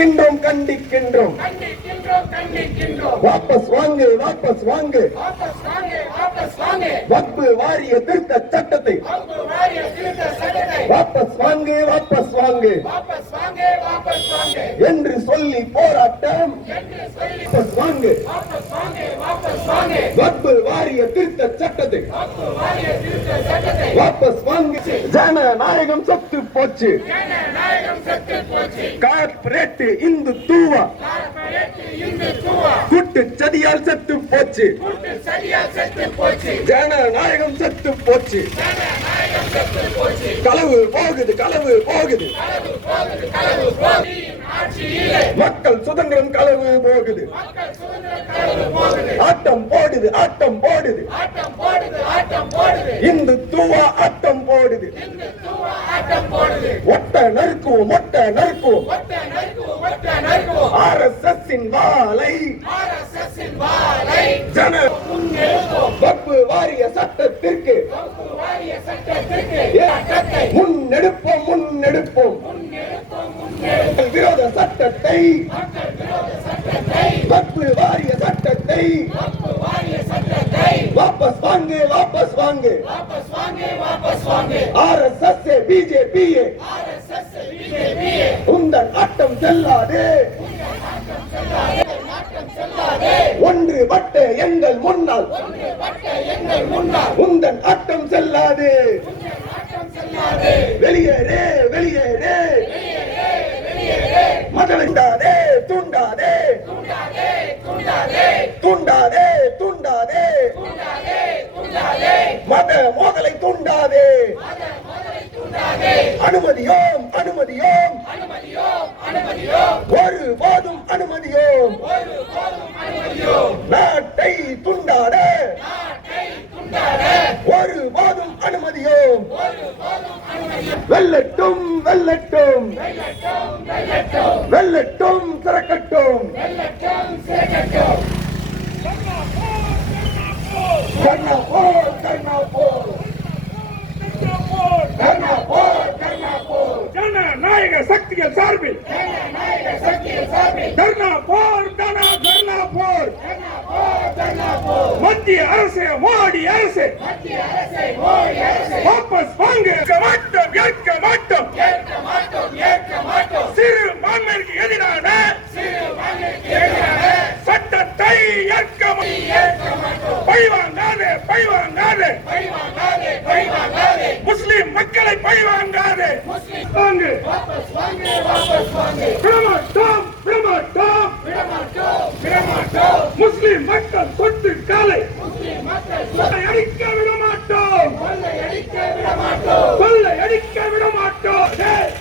கண்டிக்கின்றோம் கண்டிக்கின்றோம். வாபஸ் வாங்கு வாபஸ் வாங்கு. வக்பு வாரிய திருத்த சட்டத்தை. வாபஸ் வாங்கு வாபஸ் வாங்கு. என்று சொல்லி போராட்டம். வாங்கு. வக்பு வாரிய திருத்த சட்டத்தை. வாபஸ் வாங்கு. ஜனநாயகம் சத்து போச்சு. Corporate Hindutva. கூட்டு சதியால் செத்து போச்சு. ஜனநாயகம் செத்து போச்சு. களவு போகுது களவு போகுது. மக்கள் சுதந்திரம் களவு போகுது. ஆட்டம் போடுது ஆட்டம் போடுது. இந்துத்துவா ஆட்டம் போடுது. ஒட்ட நறுக்குவோம் ஒட்ட நறுக்குவோம். ஆர் எஸ் எஸ் ஆர்எஸ்எஸ் வாளை. ஜன வாரிய சட்டத்திற்கு வகுப்பு வாரிய சட்டத்திற்கு சட்டத்தை முன்னெடுப்போம் முன்னெடுப்போம். விரோத சட்டத்தை. மக்கள் வாரிய சட்டத்தை. வாபஸ் வாங்கு வாபஸ் வாங்கு. வாங்க வாபஸ் வாங்க ஆர் எஸ் எஸ் பிஜேபி உந்தன் ஆட்டம் செல்லாது. செல்லாதே ஒன்று பட்ட எங்கள் முன்னால். எங்கள் முன்னால் உந்தன் ஆட்டம் செல்லாது நாட்டம் செல்லாதே வெளியேறு வெளியேறு மதளிண்டாதே தூண்டாதே தூண்டாதே தூண்டாதே தூண்டாதே தூண்டாதே தூண்டாதே தூண்டாதே மத மோதலை தூண்டாதே. அனுமதியோம் அனுமதியோம். ஒரு போதும் அனுமதியோம். நாட்டை துண்டாட ஒரு போதும் அனுமதியோம். வெள்ளட்டும் வெள்ளட்டும் வெள்ளட்டும் வெல்லட்டும் வெல்லட்டும் வெல்லட்டும். வெல்லட்டும் திறக்கட்டும் வெல்லட்டும் சிறக்கட்டும் கர்ணா போர் கர்ணா போர் கர்ணா போர் கர்ணா போர் ஜனநாயக தர்ணா போர் தர்ணா தர்ணா போர். மத்திய அரசு மோடி அரசு. வாபஸ் வாங்க. ஏற்க மாட்டோம் ஏற்க மாட்டோம். சிறு மாநிலருக்கு எதிரான சட்டத்தை ஏற்க மா- ஏற்க பழிவாங்காதே பழிவாங்காதே பழிவாங்காதே பழிவாங்காதே முஸ்லிம் மக்களை பழிவாங்காதே முஸ்லிம் வாபஸ் வாங்க வாபஸ் வாங்க விடமாட்டோம் விடமாட்டோம் விடமாட்டோம் முஸ்லிம் மக்கள் சொத்து காலை அடிக்க விடமாட்டோம் கொள்ளை அடிக்க விடமாட்டோம்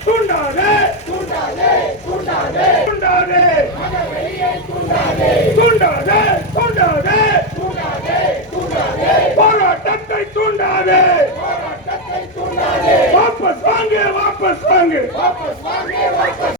தூண்டாதே தூண்டாதே தூண்டாதே தூண்டாதே. தூண்டாதே தூண்டாதே. போராட்டத்தை தூண்டாதே. வாபஸ் வாங்க வாபஸ் வாங்க. வாபஸ் வாங்க வாபஸ்